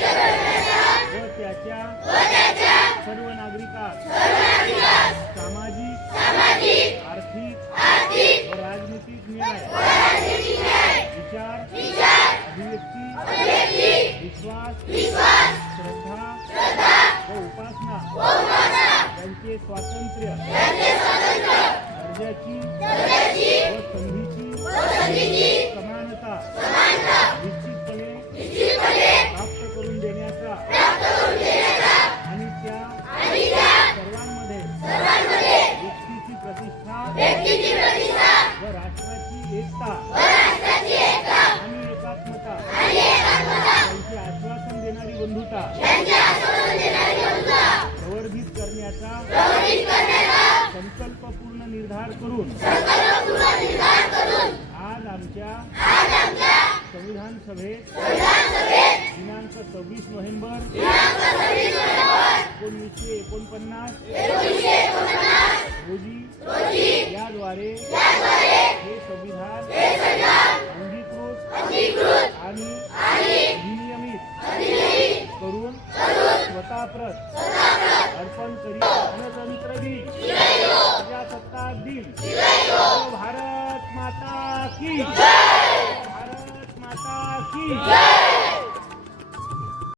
व त्याच्या सर्व नागरिकांस सामाजिक, आर्थिक व राजनीतिक न्याय, विचार, अभिव्यक्ती, विश्वास, श्रद्धा व उपासना यांचे स्वातंत्र्य, दर्जाची व संधीची समानता निश्चितपणे प्राप्त करून देण्याचा आणि त्या सर्वांमध्ये व्यक्तीची प्रतिष्ठा व राष्ट्राची एकता आणि एकात्मता यांचे आश्वासन देणारी बंधुता प्रवर्धित करण्याचा संकल्पपूर्ण निर्धार करून आज आमच्या संविधान सभेत दिनांक 26 नोव्हेंबर 1949 रोजी याद्वारे हे संविधान अंगीकृत आणि विनियमित करून स्वतःप्रत अर्पण करीत. गणतंत्र दिन, प्रजासत्ताक दिन, भारत माता की, भारत माता की.